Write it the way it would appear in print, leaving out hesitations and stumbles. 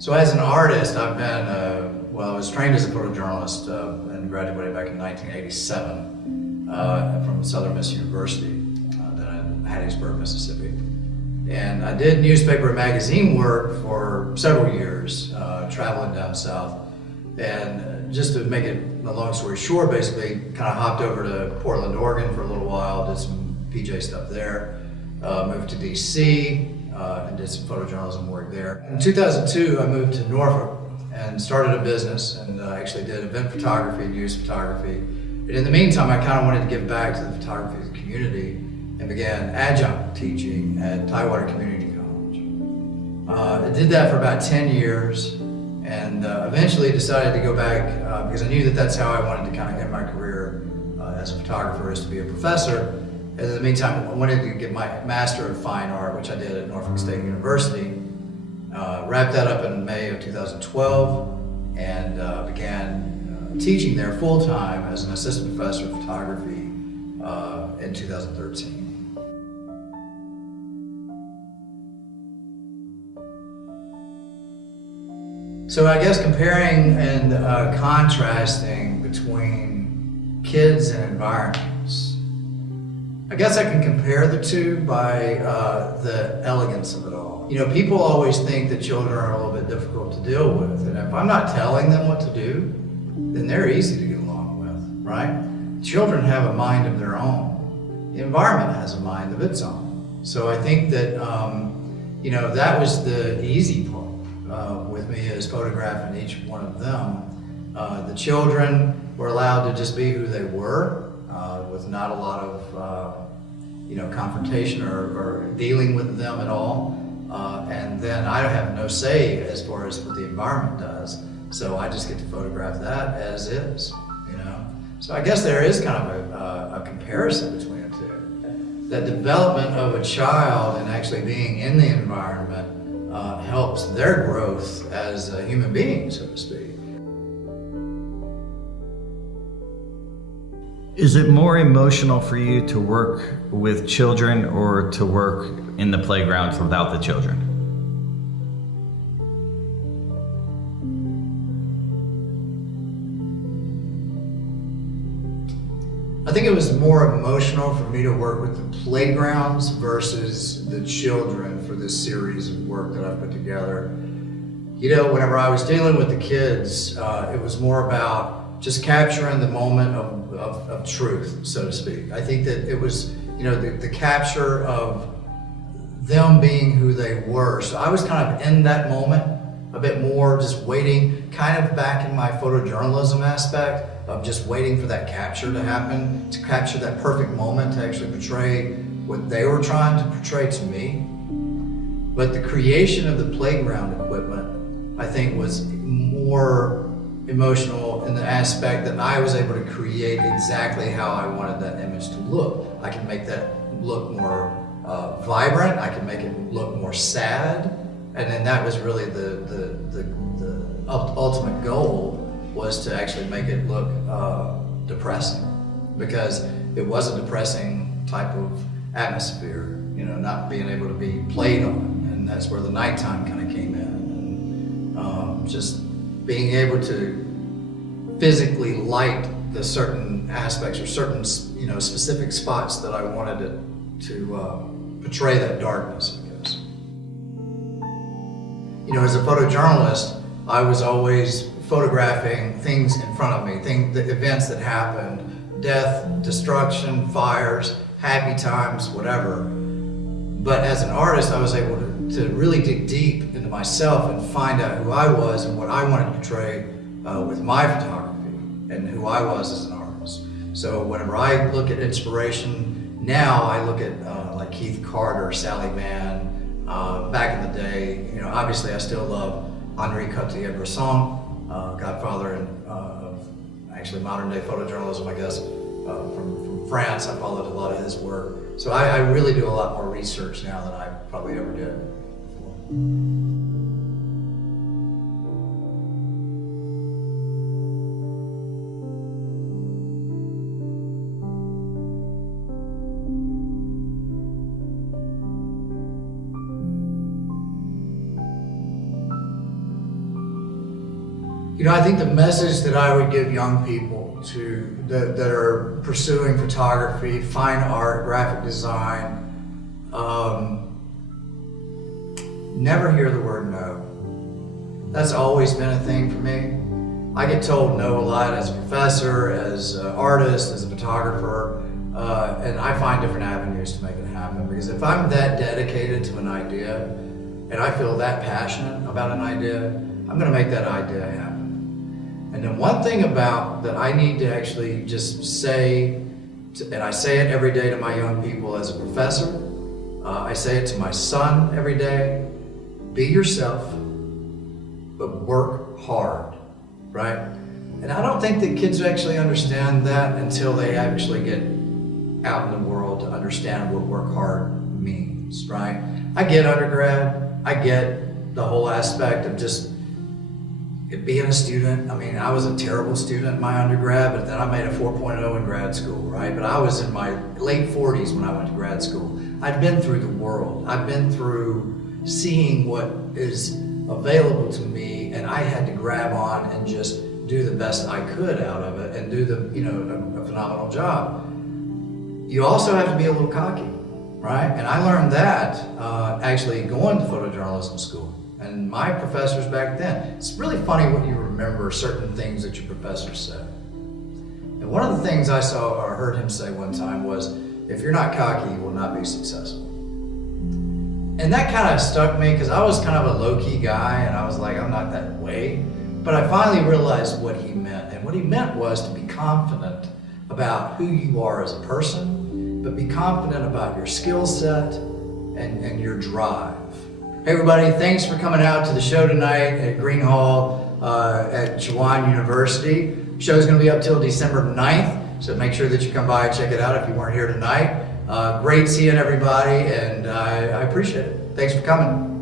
So as an artist, I've been, well, I was trained as a photojournalist and graduated back in 1987 from Southern Miss University, then in Hattiesburg, Mississippi. And I did newspaper and magazine work for several years, traveling down south. And just to make it a long story short, basically kind of hopped over to Portland, Oregon for a little while, did some PJ stuff there, moved to DC, and did some photojournalism work there. In 2002, I moved to Norfolk and started a business and actually did event photography and news photography. And in the meantime, I kind of wanted to give back to the photography community and began adjunct teaching at Tidewater Community College. I did that for about 10 years and eventually decided to go back because I knew that that's how I wanted to kind of end my career as a photographer, is to be a professor. And in the meantime, I wanted to get my Master of Fine Art, which I did at Norfolk State University. Wrapped that up in May of 2012 and began teaching there full-time as an assistant professor of photography in 2013. So I guess comparing and contrasting between kids and environments, I guess I can compare the two by the elegance of it all. You know, people always think that children are a little bit difficult to deal with, and if I'm not telling them what to do, then they're easy to get along with, right? Children have a mind of their own. The environment has a mind of its own. So I think that, you know, that was the easy part with me, is photographing each one of them. The children were allowed to just be who they were, with not a lot of you know, confrontation or dealing with them at all. And then I have no say as far as what the environment does. So I just get to photograph that as is, you know? So I guess there is kind of a comparison between the two. That development of a child and actually being in the environment helps their growth as a human being, so to speak. Is it more emotional for you to work with children or to work in the playgrounds without the children? I think it was more emotional for me to work with the playgrounds versus the children for this series of work that I've put together. You know, whenever I was dealing with the kids, it was more about just capturing the moment of truth, so to speak. I think that it was, you know, the capture of them being who they were. So I was kind of in that moment a bit more, just waiting, kind of back in my photojournalism aspect of just waiting for that capture to happen, to capture that perfect moment, to actually portray what they were trying to portray to me. But the creation of the playground equipment, I think, was more emotional in the aspect that I was able to create exactly how I wanted that image to look. I can make that look more vibrant, I can make it look more sad, and then that was really the ultimate goal, was to actually make it look depressing, because it was a depressing type of atmosphere, you know, not being able to be played on, and that's where the nighttime kind of came in, and just being able to physically light the certain aspects or certain, you know, specific spots that I wanted to portray that darkness, I guess. You know, as a photojournalist, I was always photographing things in front of me, the events that happened, death, destruction, fires, happy times, whatever. But as an artist, I was able to really dig deep into myself and find out who I was and what I wanted to portray with my photography and who I was as an artist. So whenever I look at inspiration now, I look at like Keith Carter, Sally Mann, back in the day. You know, obviously I still love Henri Cartier-Bresson, godfather of actually modern day photojournalism, I guess, from France. I followed a lot of his work. So I really do a lot more research now than I probably ever did before. I think the message that I would give young people that are pursuing photography, fine art, graphic design, never hear the word no. That's always been a thing for me. I get told no a lot as a professor, as an artist, as a photographer, and I find different avenues to make it happen. Because if I'm that dedicated to an idea, and I feel that passionate about an idea, I'm going to make that idea happen. And then one thing about that I need to actually just say, and I say it every day to my young people as a professor, I say it to my son every day: be yourself, but work hard, right? And I don't think that kids actually understand that until they actually get out in the world to understand what work hard means, right? I get undergrad, I get the whole aspect of just being a student. I mean, I was a terrible student in my undergrad, but then I made a 4.0 in grad school, right? But I was in my late 40s when I went to grad school. I'd been through the world. I've been through seeing what is available to me, and I had to grab on and just do the best I could out of it and do a phenomenal job. You also have to be a little cocky, right? And I learned that actually going to photojournalism school. And my professors back then, it's really funny what you remember certain things that your professors said. And one of the things I saw or heard him say one time was, if you're not cocky, you will not be successful. And that kind of stuck me because I was kind of a low-key guy and I was like, I'm not that way. But I finally realized what he meant. And what he meant was to be confident about who you are as a person, but be confident about your skill set and your drive. Hey everybody, thanks for coming out to the show tonight at Green Hall at Chowan University. The show's going to be up till December 9th, so make sure that you come by and check it out if you weren't here tonight. Great seeing everybody, and I appreciate it. Thanks for coming.